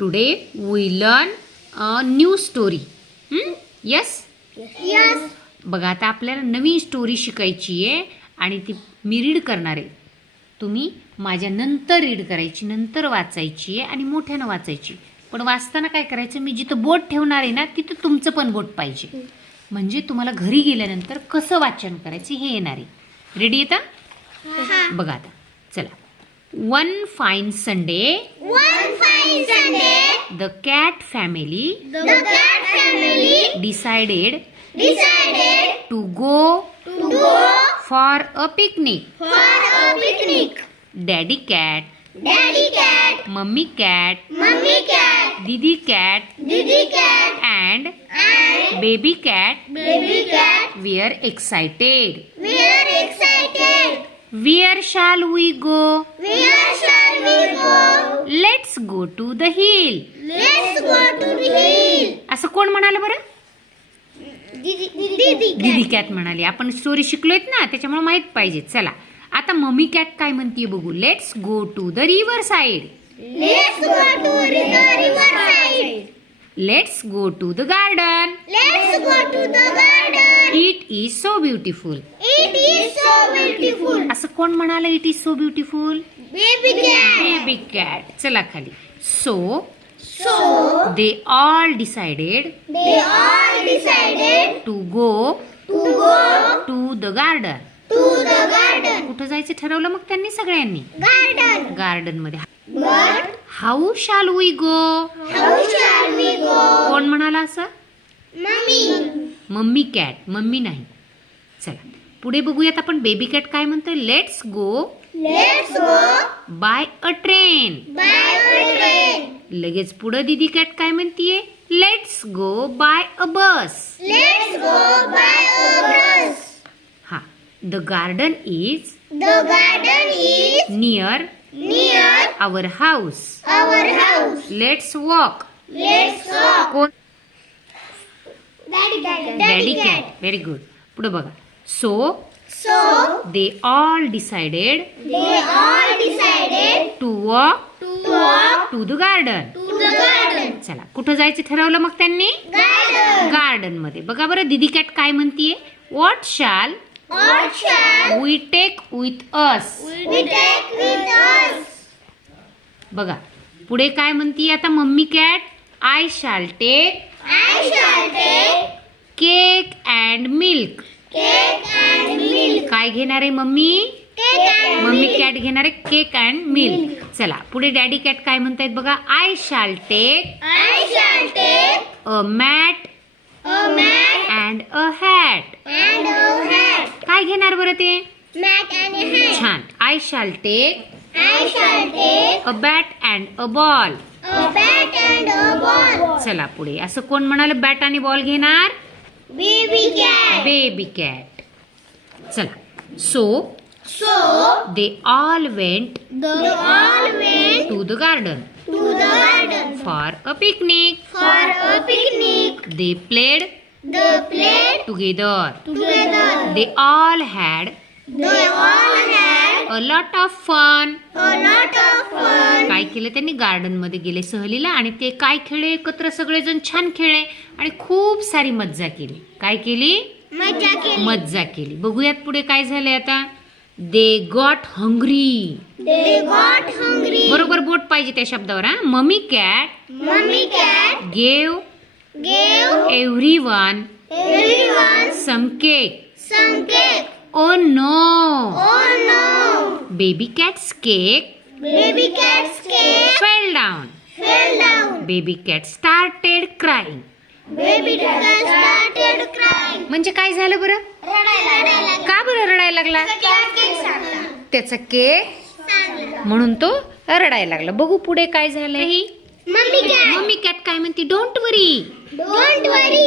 Today we learn a new story. Yes? Yes. बघा आता आपल्याला नवीन स्टोरी शिकायची आहे आणि ती मी रीड करणार आहे. तुम्ही माझ्या नंतर रीड करायची, नंतर वाचायची आहे आणि मोठ्यानं वाचायची. पण वाचताना काय करायचं, मी जिथं बोट ठेवणार आहे ना तिथं तुमचं पण बोट पाहिजे. म्हणजे तुम्हाला घरी गेल्यानंतर कसं वाचन करायचं हे येणार आहे. रेडी येता? बघा आता चला. One fine Sunday, the cat family decided to go for a picnic. Daddy cat, mummy cat, didi cat, and baby cat were excited. Where shall we go? Let's go to the hill. असं कोण म्हणालं बरं? दीदी cat म्हणाली. आपण story शिकलोयत ना, त्याच्यामुळे माहित पाहिजे. चला आता मम्मी कॅट काय म्हणतीये बघू. Let's go to the river side. Let's go to the garden. It is so beautiful. असं कोण म्हणालं it is so beautiful? Baby cat. चला खाली. So they all decided to go to the garden. कुठं जायचं ठरवलं मग त्यांनी सगळ्यांनी? गार्डन मध्ये. How shall we go? कोण म्हणाला असं? Mummy cat. मम्मी नाही. चला पुढे बघूयात आपण. बेबी कॅट काय म्हणतोय? Let's go by a train. लगेच पुढे दीदी कॅट काय म्हणतीये? Let's go by a bus. हा. The garden is near our house. Let's walk. कोण? Daddy cat. Very good. पुढे बघा. So they all decided to walk to the garden. चला कुठं जायचं ठरवलं मग त्यांनी? गार्डन मध्ये. बघा बरं दीदी कॅट काय म्हणतीये? What shall we take with us? बघा पुढे काय म्हणतीये आता mummy cat? I shall take cake and milk. काय घेणार आहे मम्मी? मम्मी कॅट घेणार आहे केक अँड मिल्क. चला पुढे डॅडी कॅट काय म्हणतायत बघा. I shall take a mat and a hat. काय घेणार बरं ते? छान. I shall take a bat and a ball. चला पुढे असं कोण म्हणाल बॅट आणि बॉल घेणार? Baby cat. चला. So they all went to the garden for a picnic. They played together. They all had a lot of fun. काय केलं त्यांनी? गार्डन मध्ये गेले सहलीला आणि ते काय खेळले? एकत्र सगळेजण छान खेळले आणि खूप सारी मज्जा केली. काय केली? मज्जा केली. बघूयात पुढे काय झालंय आता. They got hungry. बरोबर बोट पाहिजे त्या शब्दावर. हा. Mummy cat gave everyone some cake. Oh no. Baby cat's cake fell down. Baby cat started crying. म्हणजे काय झालं बरं? का बरं रडायला लागला? त्याचा केक म्हणून तो रडायला लागला. बघू पुढे काय झालंय. मम्मी कॅट काय म्हणते? Don't worry.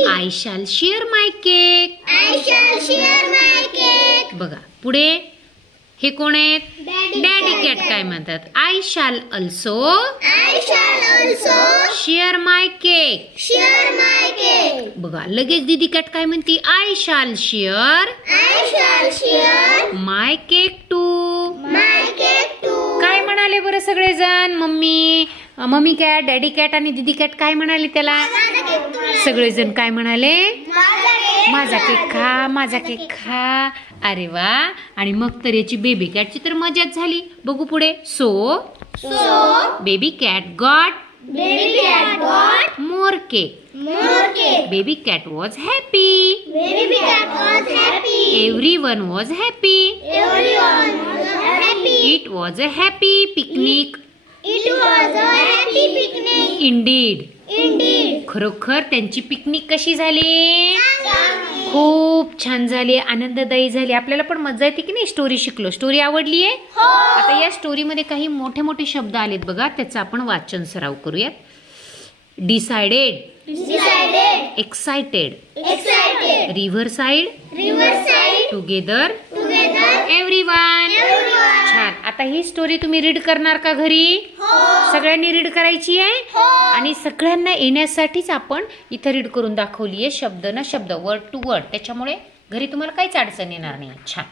आय शाल शेअर माय केक. बघा पुढे हे कोण आहेत? डॅडी कॅट काय म्हणतात? आय शाल अल्सो शेअर माय केक. बघा लगेच दीदी कॅट काय म्हणते? आय शाल शेअर माय केक टू. काय म्हणाले बरं सगळेजण? Mummy mummy cat, daddy cat आणि दीदी कॅट काय म्हणाले त्याला? सगळेजण काय म्हणाले? माझा केक खा, माझा केक खा. अरे वा. आणि मग तर याची बेबी कॅटची तर मजाच झाली. बघू पुढे. So baby cat got more cake. Baby cat was happy. Everyone was happy. It was a happy picnic. Indeed. खरोखर त्यांची पिकनिक कशी झाली? खूप छान झाली, आनंददायी झाली. आपल्याला पण मजा येते की नाही? स्टोरी शिकलो. स्टोरी आवडली आहे? आता या स्टोरीमध्ये काही मोठे मोठे शब्द आलेत बघा, त्याचं आपण वाचन सराव करूयात. Decided, excited, river side, together, everyone. छान. आता ही स्टोरी तुम्ही रीड करणार का घरी? सगळ्यांनी रीड करायची आहे. आणि सगळ्यांना येण्यासाठीच आपण इथं रीड करून दाखवली आहे, शब्द ना शब्द, वर्ड टू वर्ड. त्याच्यामुळे घरी तुम्हाला काहीच अडचण येणार नाही. छान.